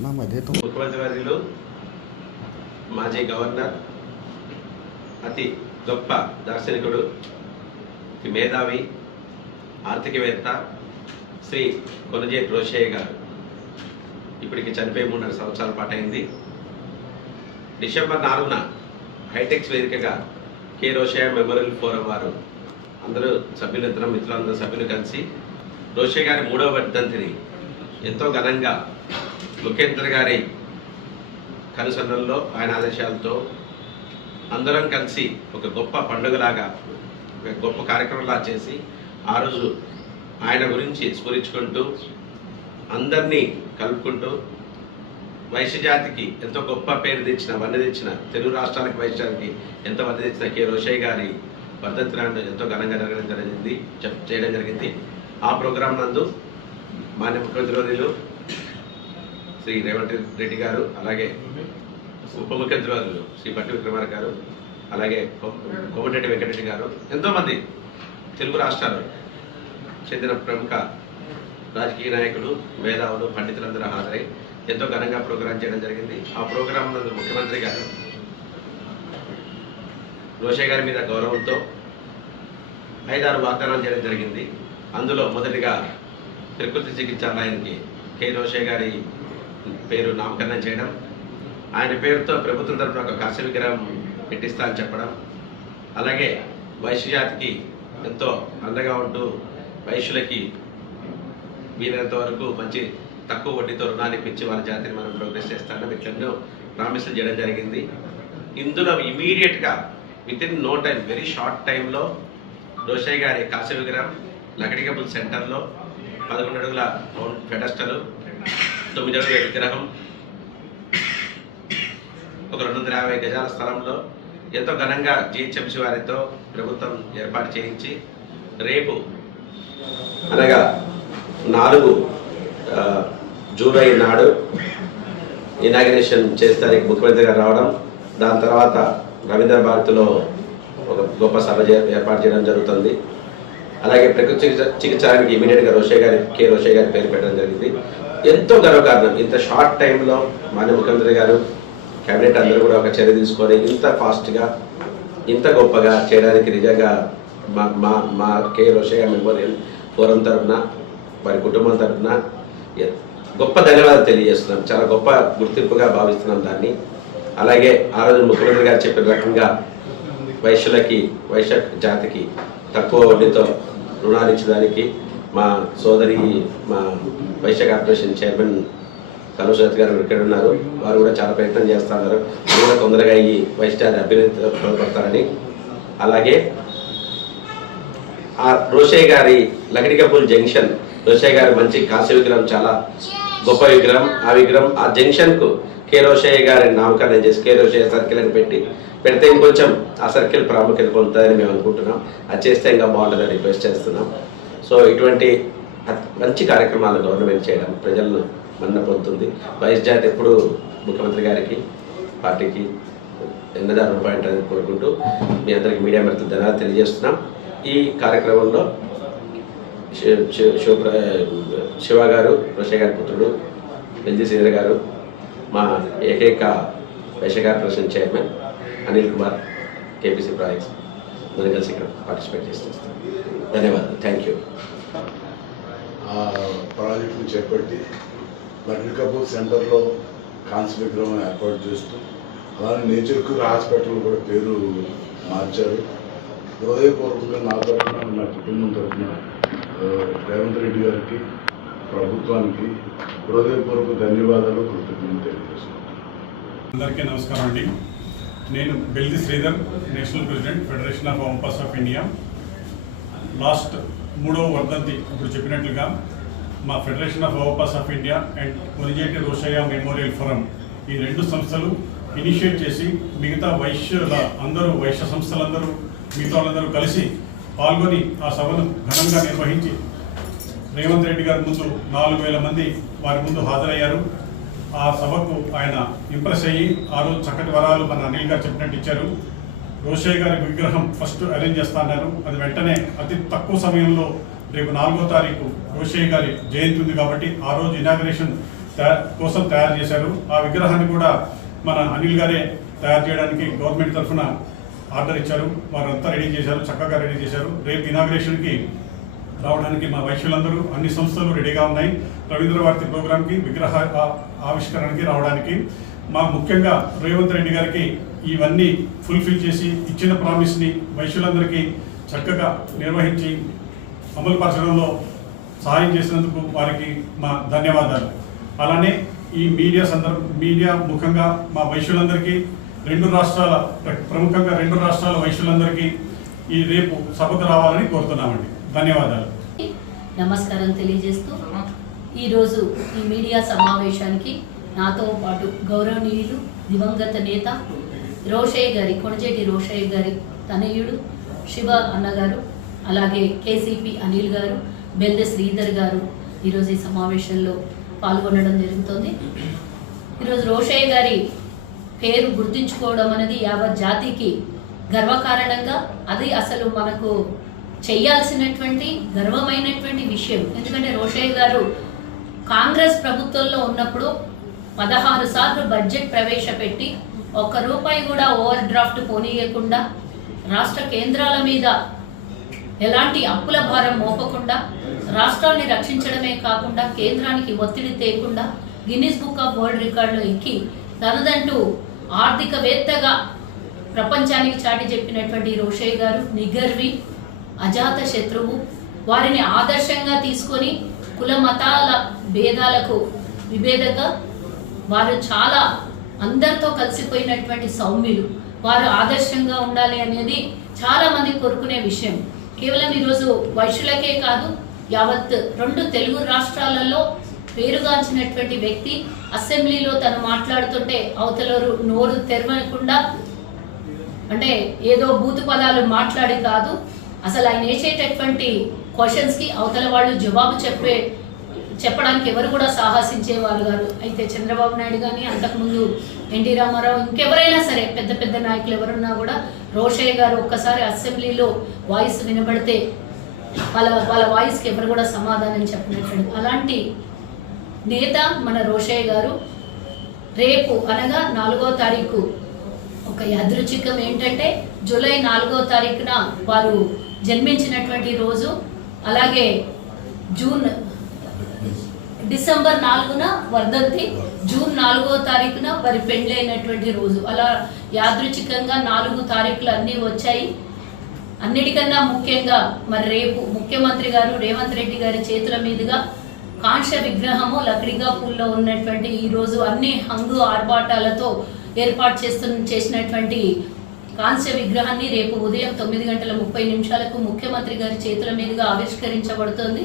అన్నా ముఖ్యమంత్రి వర్యులు మాజీ గవర్నర్ అతి గొప్ప దార్శనికుడు మేధావి ఆర్థికవేత్త శ్రీ కొనజేటి రోషయ్య గారు. ఇప్పటికి చనిపోయి మూడున్నర సంవత్సరాల పాటైంది. అయింది డిసెంబర్ నాలుగున హైటెక్స్ వేదికగా కె రోషయ్య మెమోరియల్ ఫోరం వారు అందరూ సభ్యులు మిత్రులందరూ సభ్యులు కలిసి రోషయ్య గారి మూడవ వర్ధంతిని ఎంతో ఘనంగా ముఖేందర్ గారి కనుసన్నల్లో ఆయన ఆదేశాలతో అందరం కలిసి ఒక గొప్ప పండుగలాగా ఒక గొప్ప కార్యక్రమంలా చేసి ఆ రోజు ఆయన గురించి స్ఫురించుకుంటూ అందరినీ కలుపుకుంటూ వైశ్య జాతికి ఎంతో గొప్ప పేరు తెచ్చిన వన్నె తెచ్చిన తెలుగు రాష్ట్రాలకు వైశ్యానికి ఎంతో వన్నె తెచ్చిన కె రోషయ్య గారి వర్ధంతి నాడు ఎంతో ఘనంగా జరగడం జరిగింది చెప్- చేయడం జరిగింది. ఆ ప్రోగ్రాం నందు మాన్య ముఖ్యమంత్రి వర్యులు శ్రీ రేవంత్ రెడ్డి గారు అలాగే ఉప ముఖ్యమంత్రి శ్రీ పట్టి విక్రమార్ గారు అలాగే కోమటిరెడ్డి వెంకటరెడ్డి గారు ఎంతోమంది తెలుగు రాష్ట్రాలు చెందిన ప్రముఖ రాజకీయ నాయకులు మేధావులు పండితులందరూ హాజరై ఎంతో ఘనంగా ప్రోగ్రాం చేయడం జరిగింది. ఆ ప్రోగ్రాం నందు ముఖ్యమంత్రి గారు రోషే గారి మీద గౌరవంతో ఐదారు వాగ్దానాలు చేయడం జరిగింది. అందులో మొదటిగా ప్రకృతి చికిత్సాలయానికి కె. రోషే గారి పేరు నామకరణం చేయడం ఆయన పేరుతో ప్రభుత్వం తరఫున ఒక కాశీ విగ్రహం పెట్టిస్తా అని చెప్పడం. అలాగే వైశ్య జాతికి ఎంతో అండగా ఉంటూ వైశ్యులకి వీలైనంత వరకు మంచి తక్కువ వడ్డీతో రుణాన్ని ఇప్పించి వాళ్ళ జాతిని మనం ప్రోగ్రెస్ చేస్తానని ఇట్లా ఎన్నో ప్రామిసులు చేయడం జరిగింది. ఇందులో ఇమీడియట్గా with in no time very short టైంలో దోషయ్య గారి కాశీ విగ్రహం లకడికబుల్ సెంటర్లో పదకొండు అడుగుల ఫెడస్టలు తొమ్మిది అడుగుల విగ్రహం ఒక రెండు వందల యాభై గజాల స్థలంలో ఎంతో ఘనంగా జిహెచ్ఎంసీ వారితో ప్రభుత్వం ఏర్పాటు చేయించి రేపు అనగా నాలుగు జూలై నాడు ఇనాగ్రేషన్ చేస్తానికి ముఖ్యమంత్రి గారు రావడం దాని తర్వాత రవీంద్ర భారతిలో ఒక గొప్ప సభ ఏర్పాటు చేయడం జరుగుతుంది. అలాగే ప్రకృతి చికిత్స చికిత్సానికి ఇమీడియట్గా రోషే గారి కె. రోషే గారి పేరు పెట్టడం జరిగింది. ఎంతో గర్వకారణం. ఇంత షార్ట్ టైంలో మాన్య ముఖ్యమంత్రి గారు కేబినెట్ అందరూ కూడా ఒక చర్య తీసుకొని ఇంత ఫాస్ట్గా ఇంత గొప్పగా చేయడానికి నిజంగా మా మా మా కే రోషయ్య మెమోరియల్ ఫోరం తరఫున వారి కుటుంబం తరఫున గొప్ప ధన్యవాదాలు తెలియజేస్తున్నాం. చాలా గొప్ప గుర్తింపుగా భావిస్తున్నాం దాన్ని. అలాగే ఆ రోజు ముఖ్యమంత్రి గారు చెప్పిన రకంగా వైశ్యులకి వైశ్య జాతికి తక్కువ వడ్డీతో రుణాలు ఇచ్చడానికి మా సోదరి మా వైశ్య కార్పొరేషన్ చైర్మన్ కలుషత్ గారు ఇక్కడ ఉన్నారు. వారు కూడా చాలా ప్రయత్నం చేస్తున్నారు కూడా తొందరగా ఈ వైస్ స్టార్ అభ్యున్నతి తోడ్పడతారని అలాగే ఆ రోషయ్య గారి లకడికపూల్ జంక్షన్ రోషయ్య గారి మంచి కాశీ విగ్రహం చాలా గొప్ప విగ్రహం. ఆ విగ్రహం ఆ జంక్షన్కు కే రోషయ్య గారి నామకరణం చేసి కే రోషయ్య సర్కిల్ అని పెట్టి పెడితే ఇంకొంచెం ఆ సర్కిల్ ప్రాముఖ్యత పొందుతుందని మేము అనుకుంటున్నాం. అది చేస్తే ఇంకా బాగుంటుందని రిక్వెస్ట్ చేస్తున్నాం. సో ఇటువంటి మంచి కార్యక్రమాలు గవర్నమెంట్ చేయడం ప్రజలను మన్న పొందుతుంది. వైఎస్ జాతి ఎప్పుడు ముఖ్యమంత్రి గారికి పార్టీకి ఎన్నదా రూపాయి అని కోరుకుంటూ మీ అందరికీ మీడియా మిత్రులు ధన్యవాదాలు తెలియజేస్తున్నాం. ఈ కార్యక్రమంలో శివ- శివ- గారు రోషయ్య గారి పుత్రుడు ఎల్జీ శ్రీధర్ గారు మా ఏకైక Vysya corporation chairman Anil Kumar KPC projects. అందరం కలిసి ఇక్కడ పార్టిసిపేట్ చేస్తున్నాం. ధన్యవాదాలు. థ్యాంక్ యూ ఆ ప్రాజెక్టును చేపట్టి లగ్న కపూర్ సెంటర్లో కాన్స్ విగ్రహం ఏర్పాటు చేస్తూ అలానే నేచర్ క్యూర్ హాస్పిటల్ కూడా పేరు మార్చారు. హృదయపూర్వకంగా నా తరఫున నా కుటుంబం తరఫున ఆ, రేవంత్ రెడ్డి గారికి ప్రభుత్వానికి హృదయపూర్వక ధన్యవాదాలు కృతజ్ఞతలు తెలియజేస్తున్నాను. అందరికీ నమస్కారం అండి. నేను Beldi Sridhar national president federation of వంపస్ of India. Last మూడవ వర్ధంతి ఇప్పుడు చెప్పినట్లుగా మా federation of వంపస్ of India and Konijeti Rosaiah memorial forum ఈ రెండు సంస్థలు ఇనిషియేట్ చేసి మిగతా వైశ్యుల అందరూ వైశ్య సంస్థలందరూ మిగతా వాళ్ళందరూ కలిసి పాల్గొని ఆ సభను ఘనంగా నిర్వహించి రేవంత్ రెడ్డి గారి ముందు నాలుగు వేల మంది వారి ముందు హాజరయ్యారు. ఆ సభకు ఆయన ఇంప్రెస్ అయ్యి ఆ రోజు చక్కటి వరాలు మన అనిల్ గారు చెప్పినట్టు ఇచ్చారు. రోషయ్య గారి విగ్రహం ఫస్ట్ అరేంజ్ చేస్తా అన్నారు. అది వెంటనే అతి తక్కువ సమయంలో రేపు నాలుగో తారీఖు రోషయ్య గారి జయంతి ఉంది కాబట్టి ఆ రోజు ఇనాగ్రేషన్ కోసం తయారు చేశారు. ఆ విగ్రహాన్ని కూడా మన అనిల్ గారే తయారు చేయడానికి గవర్నమెంట్ తరఫున ఆర్డర్ ఇచ్చారు. వారంతా రెడీ చేశారు చక్కగా రెడీ చేశారు. రేపు ఇనాగ్రేషన్కి రావడానికి మా వైశ్యులందరూ అన్ని సంస్థలు రెడీగా ఉన్నాయి. రవీంద్ర భారతి ప్రోగ్రాంకి విగ్రహ ఆవిష్కరణకి రావడానికి. మా ముఖ్యంగా రేవంత్ రెడ్డి గారికి ఇవన్నీ ఫుల్ఫిల్ చేసి ఇచ్చిన ప్రామిస్ని వైశ్యులందరికీ చక్కగా నిర్వహించి అమలు పరచడంలో సహాయం చేసినందుకు వారికి మా ధన్యవాదాలు. అలానే ఈ మీడియా సందర్భ మీడియా ముఖంగా మా వైశ్యులందరికీ రెండు రాష్ట్రాల ప్ర- ప్రముఖంగా రెండు రాష్ట్రాల వైశ్యులందరికీ ఈ రేపు సభకు రావాలని కోరుతున్నామండి. ధన్యవాదాలు. నమస్కారం తెలియజేస్తూ ఈరోజు ఈ మీడియా సమావేశానికి నాతో పాటు గౌరవనీయులు దివంగత నేత రోషయ్య గారి కొణజేటి రోషయ్య గారి తనయుడు శివ అన్నగారు అలాగే కేసీపీ అనిల్ గారు బెల్దె శ్రీధర్ గారు ఈరోజు ఈ సమావేశంలో పాల్గొనడం జరుగుతుంది. ఈరోజు రోషయ్య గారి పేరు గుర్తుంచుకోవడం అనేది యావత్ జాతికి గర్వకారణంగా అది అసలు మనకు చేయాల్సినటువంటి గర్వమైనటువంటి విషయం. ఎందుకంటే రోషయ్య గారు కాంగ్రెస్ ప్రభుత్వంలో ఉన్నప్పుడు పదహారు సార్లు బడ్జెట్ ప్రవేశపెట్టి ఒక్క రూపాయి కూడా ఓవర్ డ్రాఫ్ట్ పోనీయకుండా రాష్ట్ర కేంద్రాల మీద ఎలాంటి అప్పుల భారం మోపకుండా రాష్ట్రాన్ని రక్షించడమే కాకుండా కేంద్రానికి ఒత్తిడి తేకుండా గిన్నిస్ బుక్ ఆఫ్ వరల్డ్ రికార్డులో ఎక్కి తనదంటూ ఆర్థికవేత్తగా ప్రపంచానికి చాటి చెప్పినటువంటి రోషయ్య గారు నిగర్వి అజాత శత్రువు వారిని ఆదర్శంగా తీసుకొని కుల మతాల భేదాలకు విభేదక వారు చాలా అందరితో కలిసిపోయినటువంటి సౌమ్యులు. వారు ఆదర్శంగా ఉండాలి అనేది చాలా మంది కోరుకునే విషయం. కేవలం ఈరోజు వైశ్యులకే కాదు యావత్ రెండు తెలుగు రాష్ట్రాలలో పేరుగాంచినటువంటి వ్యక్తి అసెంబ్లీలో తను మాట్లాడుతుంటే అవతలరు నోరు తెరవకుండా అంటే ఏదో బూతు పదాలు మాట్లాడి కాదు అసలు ఆయన వేసేటటువంటి క్వశ్చన్స్కి అవతల వాళ్ళు జవాబు చెప్పే చెప్పడానికి ఎవరు కూడా సాహసించేవారు గారు అయితే చంద్రబాబు నాయుడు కానీ అంతకుముందు ఎన్టీ రామారావు ఇంకెవరైనా సరే పెద్ద పెద్ద నాయకులు ఎవరున్నా కూడా రోషయ్య గారు ఒక్కసారి అసెంబ్లీలో వాయిస్ వినబడితే వాళ్ళ వాళ్ళ వాయిస్కి ఎవరు కూడా సమాధానం చెప్పినట్టు అలాంటి నేత మన రోషయ్య గారు. రేపు అనగా నాలుగో తారీఖు ఒక యాదృచ్ఛికం ఏంటంటే జూలై నాలుగో తారీఖున వారు జన్మించినటువంటి రోజు అలాగే జూన్ డిసెంబర్ నాలుగున వర్ధంతి జూన్ నాలుగో తారీఖున వారి పెళ్ళైనటువంటి రోజు. అలా యాదృచ్ఛికంగా నాలుగు తారీఖులు అన్నీ వచ్చాయి. అన్నిటికన్నా ముఖ్యంగా మరి రేపు ముఖ్యమంత్రి గారు రేవంత్ రెడ్డి గారి చేతుల మీదుగా కాంస్య విగ్రహము లక్డిగాపూల్లో ఉన్నటువంటి ఈ రోజు అన్ని హంగు ఆర్భాటాలతో ఏర్పాటు చేస్తు చేసినటువంటి కాంస్య విగ్రహాన్ని రేపు ఉదయం తొమ్మిది గంటల ముప్పై నిమిషాలకు ముఖ్యమంత్రి గారి చేతుల మీదుగా ఆవిష్కరించబడుతోంది.